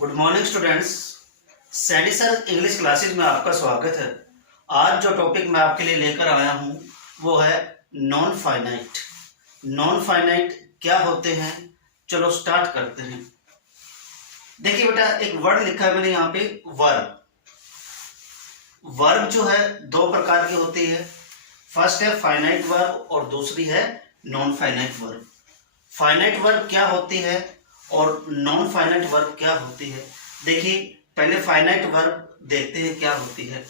Good morning students. Saini sir English classes में आपका स्वागत है। आज जो टॉपिक मैं आपके लिए लेकर आया हूं वो है नॉन फाइनाइट। नॉन फाइनाइट क्या होते हैं, चलो स्टार्ट करते हैं। देखिए बेटा, एक वर्ड लिखा है मैंने यहाँ पे, वर्ब। वर्ब जो है दो प्रकार की होती है। फर्स्ट है फाइनाइट वर्ब और दूसरी है non finite verb. Finite verb क्या होती है और नॉन फाइनाइट वर्ब क्या होती है। देखिए पहले फाइनाइट वर्ब देखते हैं क्या होती है।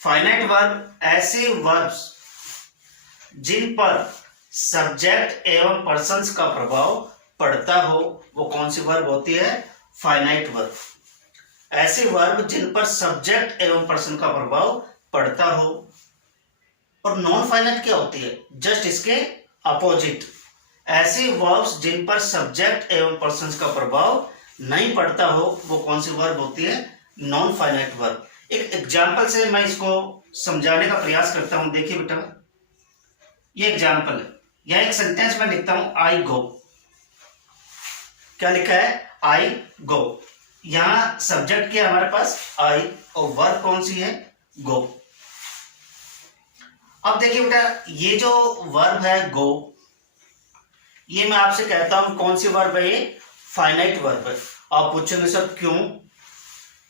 फाइनाइट वर्ब ऐसे वर्ब्स जिन पर सब्जेक्ट एवं पर्सन्स का प्रभाव पड़ता हो, वो कौन सी वर्ब होती है? Finite verb. ऐसे वर्ब जिन पर सब्जेक्ट एवं पर्सन का प्रभाव पड़ता हो। और नॉन फाइनाइट क्या होती है? जस्ट इसके अपोजिट। ऐसे वर्ब्स जिन पर सब्जेक्ट एवं पर्सन्स का प्रभाव नहीं पड़ता हो, वो कौन सी वर्ब होती है? Non finite verb. एक एग्जाम्पल से मैं इसको समझाने का प्रयास करता हूं। देखिए बेटा, ये एग्जाम्पल है। यह एक सेंटेंस में लिखता हूं, आई गो। क्या लिखा है? आई गो। यहां सब्जेक्ट क्या है हमारे पास? आई, और वर्ब कौन सी है? गो। अब देखिए बेटा, ये जो वर्ब है गो, ये मैं आपसे कहता हूं कौन सी वर्ब है? ये फाइनाइट वर्ब है। आप पूछेंगे सर क्यों?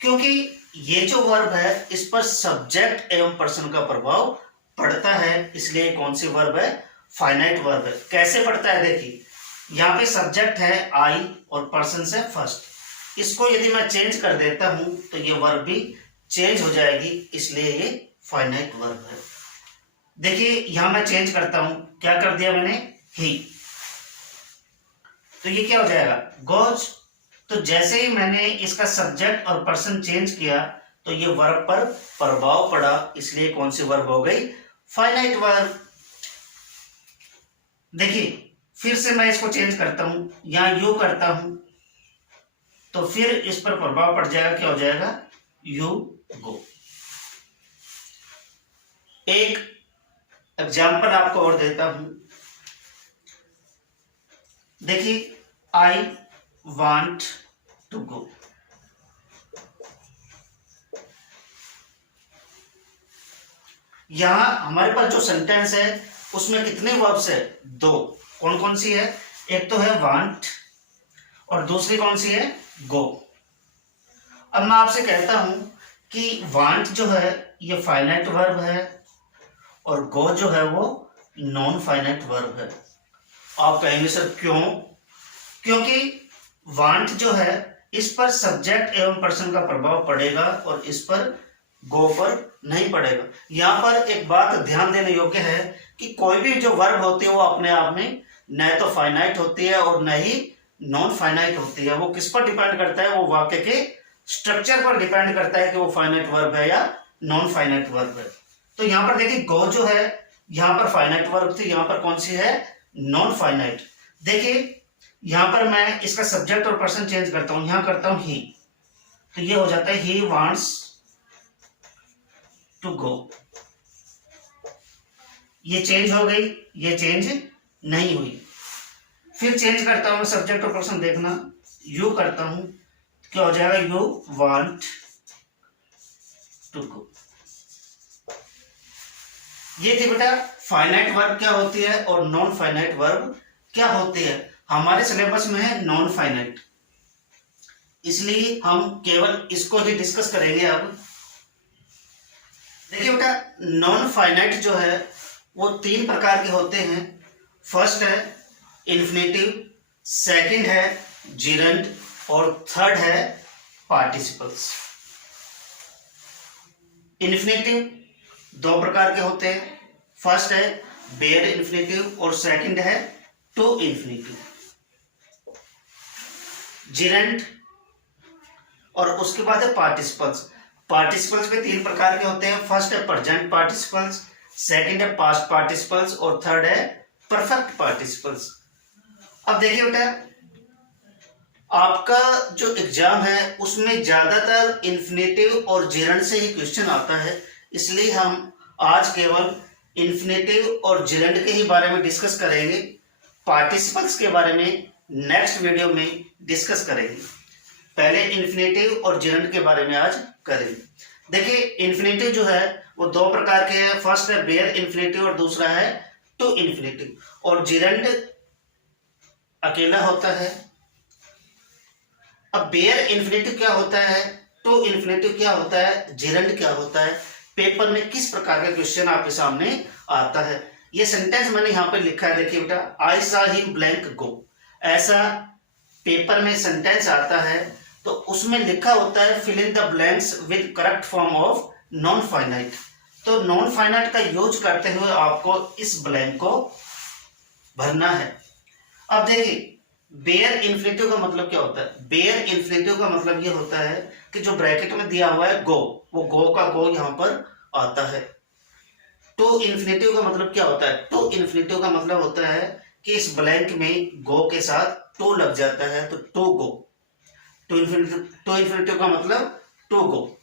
क्योंकि ये जो वर्ब है इस पर सब्जेक्ट एवं पर्सन का प्रभाव पड़ता है, इसलिए कौन सी वर्ब है? फाइनाइट वर्ब है। कैसे पड़ता है? देखिए यहाँ पे सब्जेक्ट है आई और पर्सन से फर्स्ट। इसको यदि मैं चेंज कर देता हूं तो ये वर्ब भी चेंज हो जाएगी, इसलिए ये फाइनाइट वर्ब है। देखिए यहां मैं चेंज करता हूं, क्या कर दिया मैंने? ही। तो ये क्या हो जाएगा? गोज। तो जैसे ही मैंने इसका सब्जेक्ट और पर्सन चेंज किया तो ये वर्ब पर प्रभाव पड़ा, इसलिए कौन सी वर्ब हो गई? Finite verb. देखिए फिर से मैं इसको चेंज करता हूं, यहां यू करता हूं तो फिर इस पर प्रभाव पड़ जाएगा। क्या हो जाएगा? You go. एक एग्जाम्पल आपको और देता हूं। देखिए, आई वांट टू गो। यहां हमारे पास जो सेंटेंस है उसमें कितने वर्ब्स है? दो। कौन कौन सी है? एक तो है वांट और दूसरी कौन सी है? गो। अब मैं आपसे कहता हूं कि वांट जो है ये फाइनाइट वर्ब है और गो जो है वो नॉन फाइनाइट वर्ब है। आप कहेंगे सर क्यों? क्योंकि वांट जो है इस पर सब्जेक्ट एवं पर्सन का प्रभाव पड़ेगा और इस पर गो पर नहीं पड़ेगा। यहां पर एक बात ध्यान देने योग्य है कि कोई भी जो वर्ब होती है वो अपने आप में न तो फाइनाइट होती है और न ही नॉन फाइनाइट होती है। वो किस पर डिपेंड करता है? वो वाक्य के स्ट्रक्चर पर डिपेंड करता है कि वो फाइनाइट वर्ब है या नॉन फाइनाइट वर्ब है। तो यहां पर देखिए, गो जो है यहां पर फाइनाइट वर्ब थी, यहां पर कौन सी है? Non finite. देखिए यहां पर मैं इसका सब्जेक्ट और पर्सन चेंज करता हूं, यहां करता हूं ही, तो ये हो जाता है ही वांट्स टू गो। ये चेंज हो गई, ये चेंज नहीं हुई। फिर चेंज करता हूं सब्जेक्ट और पर्सन, देखना यू करता हूं, क्या हो जाएगा? You want to go. ये थी बेटा फाइनाइट वर्ब क्या होती है और नॉन फाइनाइट वर्ब क्या होती है। हमारे सिलेबस में है नॉन फाइनाइट, इसलिए हम केवल इसको ही डिस्कस करेंगे। अब देखिए बेटा, नॉन फाइनाइट जो है वो तीन प्रकार के होते हैं। फर्स्ट है इन्फिनेटिव, सेकंड है जिरंड और थर्ड है पार्टिसिपल्स। इन्फिनेटिव दो प्रकार के होते हैं। फर्स्ट है बेयर इन्फिनेटिव और सेकंड है टू इन्फिनेटिव। जिरंड और उसके बाद है पार्टिसिपल्स। पार्टिसिपल्स में तीन प्रकार के होते हैं। फर्स्ट है प्रेजेंट पार्टिसिपल्स, सेकंड है पास्ट पार्टिसिपल्स और थर्ड है परफेक्ट पार्टिसिपल्स। अब देखिए बेटा, आपका जो एग्जाम है उसमें ज्यादातर इन्फिनेटिव और जिरंड से ही क्वेश्चन आता है, इसलिए हम आज केवल इन्फिनेटिव और जिरंड के ही बारे में डिस्कस करेंगे। पार्टिसिपल्स के बारे में नेक्स्ट वीडियो में डिस्कस करेंगे। पहले इन्फिनेटिव और जेरंड के बारे में आज करेंगे। देखिए इन्फिनेटिव जो है वो दो प्रकार के हैं, फर्स्ट है बेयर इन्फिनेटिव और दूसरा है टू इन्फिनेटिव। और जेरंड अकेला होता है। अब बेयर इन्फिनेटिव क्या होता है, टू इन्फिनेटिव क्या होता है, जेरंड क्या होता है, पेपर में किस प्रकार का क्वेश्चन आपके सामने आता है। ये सेंटेंस मैंने यहाँ पे लिखा है, देखिए बेटा, आई सा हिम ब्लैंक गो। ऐसा पेपर में सेंटेंस आता है तो उसमें लिखा होता है fill in the blanks with correct form of non finite. तो नॉन फाइनाइट का यूज करते हुए आपको इस ब्लैंक को भरना है। अब देखिए बेयर इन्फिनेटिव का मतलब क्या होता है, बेयर इन्फिनेटिव का मतलब ये होता है कि जो ब्रैकेट में दिया हुआ है गो, वो गो का गो यहाँ पर आता है। टू इन्फिनेटिव का मतलब क्या होता है, टू इन्फिनेटिव का मतलब होता है कि इस ब्लैंक में गो के साथ टू लग जाता है, तो टू गो। टू इन्फिनेटिव का मतलब टू गो।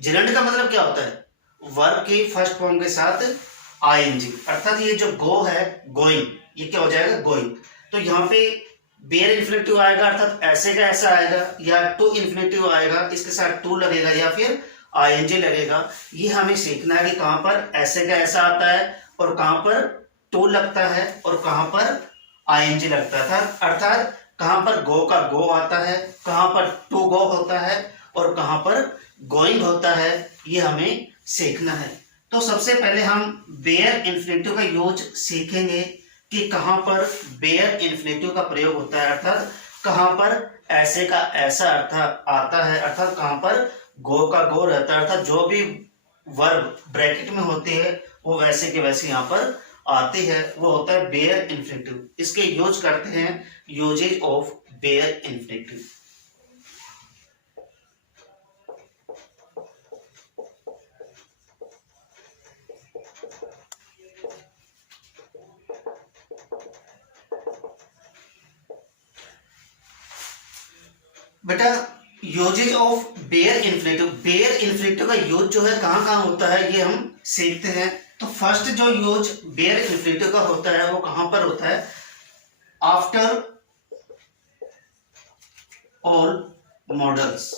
जेरंड का मतलब क्या होता है, वर्ब की फर्स्ट फॉर्म के साथ आईएनजी, अर्थात ये जो गो है गोइंग, ये क्या हो जाएगा गोइंग। तो यहाँ पे बेयर इन्फिनेटिव आएगा अर्थात ऐसे का ऐसा आएगा, या टू इन्फिनेटिव आएगा इसके साथ टू लगेगा या फिर आईएनजी लगेगा। ये हमें सीखना है कि कहां पर ऐसे का ऐसा आता है और कहां पर टू लगता है और कहां पर आईएनजी लगता है, अर्थात कहां पर गो का गो आता है, कहां पर टू गो होता है और कहां पर गोइंग होता है, ये हमें सीखना है। तो सबसे पहले हम बेयर इन्फिनेटिव का यूज सीखेंगे कि कहां पर बेयर इन्फिनेटिव का प्रयोग होता है, अर्थात कहां पर ऐसे का ऐसा अर्थ आता है, अर्थात कहां पर गो का गो रहता है, अर्थात जो भी वर्ब ब्रैकेट में होती है वो वैसे के वैसे यहाँ पर आती है, वो होता है बेयर इन्फिनेटिव। इसके यूज करते हैं यूजेज ऑफ बेयर इन्फिनेटिव। बेटा usages of bare infinitive, bare infinitive का यूज जो है कहाँ कहाँ होता है ये हम सीखते हैं। तो फर्स्ट जो यूज बेयर इन्फिनेटिव का होता है वो कहां पर होता है, आफ्टर ऑल मॉडल्स।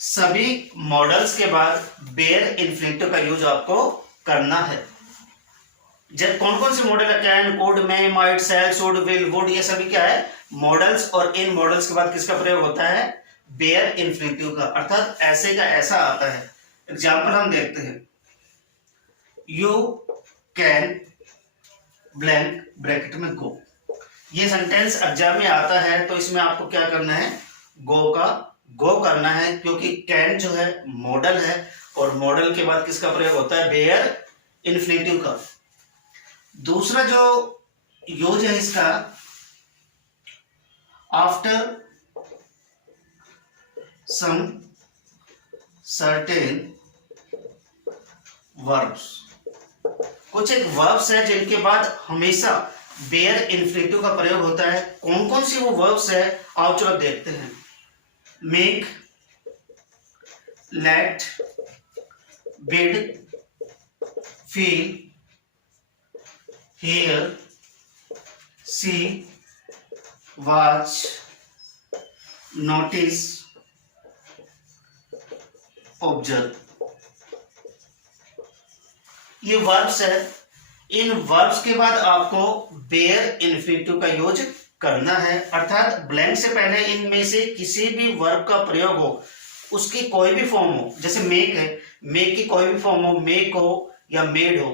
सभी मॉडल्स के बाद बेयर इन्फिनेटिव का यूज आपको करना है। जब कौन कौन से मॉडल है, can, could, may, might, shall, should, will, would, ये सभी क्या है मॉडल्स। और इन मॉडल्स के बाद किसका प्रयोग होता है, बेयर इन्फिनेटिव का, अर्थात ऐसे का ऐसा आता है। एग्जाम्पल हम देखते हैं, यू कैन ब्लैंक ब्रैकेट में गो। ये सेंटेंस एग्जाम में आता है तो इसमें आपको क्या करना है, गो का गो करना है, क्योंकि कैन जो है मॉडल है और मॉडल के बाद किसका प्रयोग होता है, बेयर इन्फिनेटिव का। दूसरा जो यूज है इसका, आफ्टर सम सर्टेन वर्ब्स। कुछ एक वर्ब्स है जिनके बाद हमेशा बेयर इन्फिनेटिव का प्रयोग होता है। कौन कौन सी वो वर्ब्स है आओ चलो देखते हैं। Make, let, bid, feel, hear, see, watch, notice, observe. ये वर्ब्स है। इन वर्ब्स के बाद आपको बेयर इन्फिनेटिव का यूज करना है, अर्थात ब्लैंक से पहले इनमें से किसी भी वर्ब का प्रयोग हो, उसकी कोई भी फॉर्म हो, जैसे मेक है, मेक की कोई भी फॉर्म हो, मेक हो या मेड हो,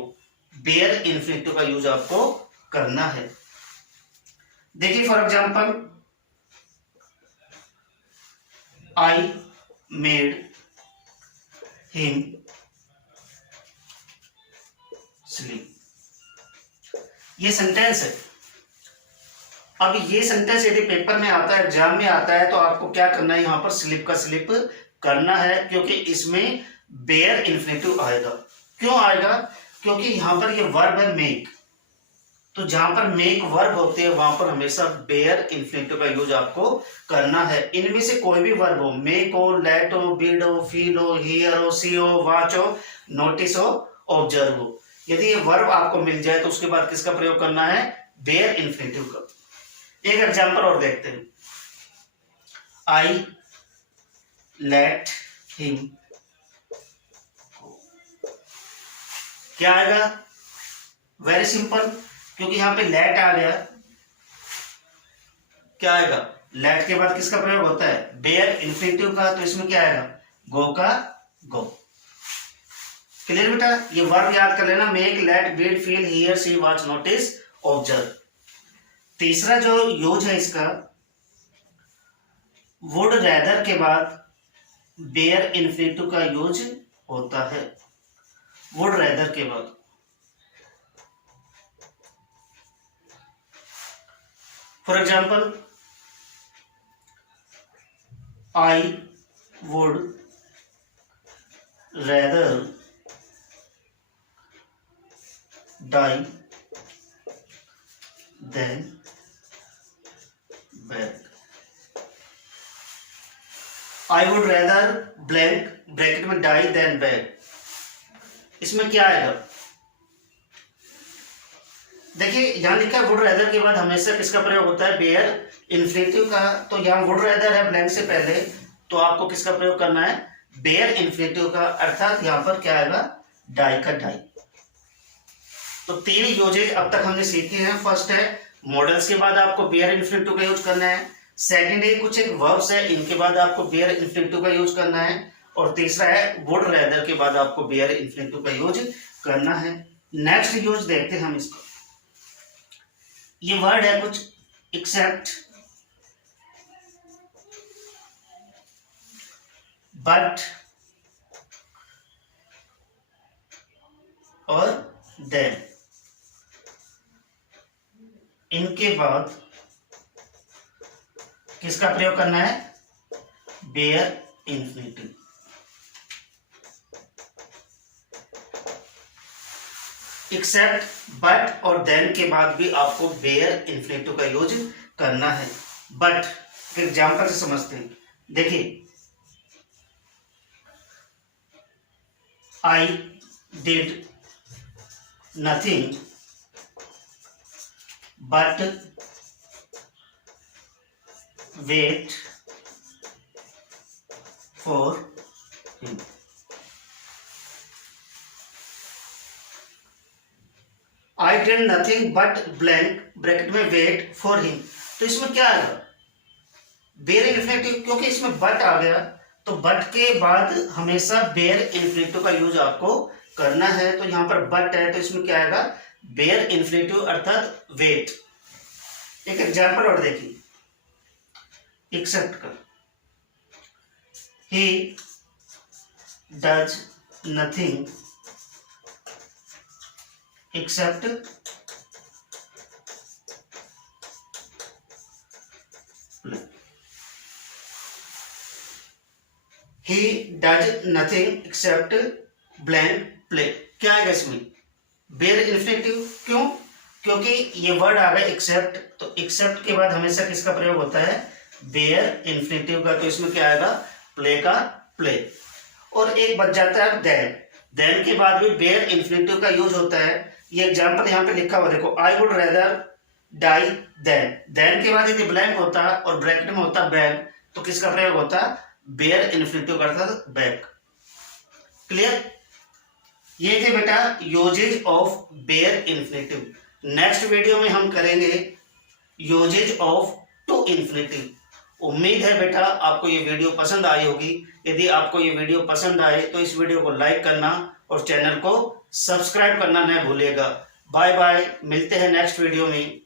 बेयर इन्फिनेटिव का यूज आपको करना है। देखिए for example, I made him sleep. ये सेंटेंस है। अब ये सेंटेंस यदि पेपर में आता है, एग्जाम में आता है, तो आपको क्या करना है, यहां पर स्लिप का स्लिप करना है, क्योंकि इसमें बेयर इन्फिनेटिव आएगा। क्यों आएगा, क्योंकि यहां पर ये वर्ब है मेक, तो जहां पर मेक वर्ब होती है वहां पर हमेशा बेयर इन्फिनेटिव का यूज आपको करना है। इनमें से कोई भी वर्ब हो, मेक हो, लेट हो, बिड हो, फील हो, हियर हो, सी हो, वॉच हो, नोटिस हो, ऑब्जर्व हो, यदि ये वर्ब आपको मिल जाए तो उसके बाद किसका प्रयोग करना है, बेयर इन्फिनेटिव का। एक एग्जांपल और देखते हैं। आई लेट हिम, क्या आएगा? वेरी सिंपल, क्योंकि यहां पे लेट आ गया, क्या आएगा? लेट के बाद किसका प्रयोग होता है? बेयर इन्फिनिटिव का, तो इसमें क्या आएगा? गो का गो। क्लियर बेटा? ये वर्ब याद कर लेना, make, let, bid, feel, hear, see, watch, notice, observe. तीसरा जो यूज है इसका, वुड रैदर के बाद बेयर इन्फिनिटिव का यूज होता है। वुड रैदर के बाद, for example, I would rather die than beg. I would rather blank bracket में डाई देन बेग। इसमें क्या आएगा? देखिए यहां लिखा है वुड रैदर के बाद हमेशा किसका प्रयोग होता है? बेयर इन्फिनिटिव का। तो यहां वुड रैदर है ब्लैंक से पहले, तो आपको किसका प्रयोग करना है? बेयर इन्फिनिटिव का, अर्थात यहां पर क्या आएगा? डाई का डाई। तो तीन यूजेज अब तक हमने सीखे हैं। फर्स्ट है मॉडल्स के बाद आपको बेयर इन्फिनिटिव का यूज करना है। सेकंड है कुछ एक वर्ब्स है, इनके बाद आपको बेयर इन्फिनिटिव का यूज करना है। और तीसरा है वुड रैदर के बाद आपको बेयर इन्फिनिटिव का यूज करना है। नेक्स्ट यूज देखते हैं हम इसको। ये वर्ड है कुछ एक्सेप्ट, बट और देन, इनके बाद किसका प्रयोग करना है? Bare infinitive. एक्सेप्ट, बट और देन के बाद भी आपको बेयर इन्फिनिटिव का यूज करना है। बट एग्जाम्पल से समझते हैं। देखिए, I did nothing but wait for him. I did nothing but blank bracket में वेट फॉर हिम। तो इसमें क्या आएगा? बेयर इन्फिनिटिव, क्योंकि इसमें बट आ गया, तो बट के बाद हमेशा बेयर इन्फिनिटिव का यूज आपको करना है। तो यहां पर बट है, तो इसमें क्या आएगा? बेयर इन्फिनिटिव अर्थात वेट। एक एग्जाम्पल और देखिए, एक्सेप्ट का, he does nothing except play. He does nothing except blank play. क्या आएगा इसमें? Bare infinitive. क्यों? क्योंकि ये वर्ड आ गया एक्सेप्ट, तो एक्सेप्ट के बाद हमेशा किसका प्रयोग होता है? बेयर इन्फिनिटिव का। तो इसमें क्या आएगा? प्ले का प्ले। और एक बच जाता है देन। देन के बाद भी बेयर इन्फिनिटिव का यूज होता है। ये एग्जांपल यहाँ पे लिखा हुआ देखो, I would rather die than. Than के बाद यदि ब्लैंक होता और ब्रैकेट में होता बैग, तो किसका प्रयोग होता? बेयर इन्फिनिटिव का, अर्थात बैक। क्लियर? ये थे बेटा usages of bare infinitive. Next video में हम करेंगे यूजेज ऑफ टू इन्फिनिटिव। उम्मीद है बेटा आपको ये वीडियो पसंद आई होगी। यदि आपको ये वीडियो पसंद आए तो इस वीडियो को लाइक करना और चैनल को सब्सक्राइब करना न भूलिएगा। बाय बाय, मिलते हैं नेक्स्ट वीडियो में।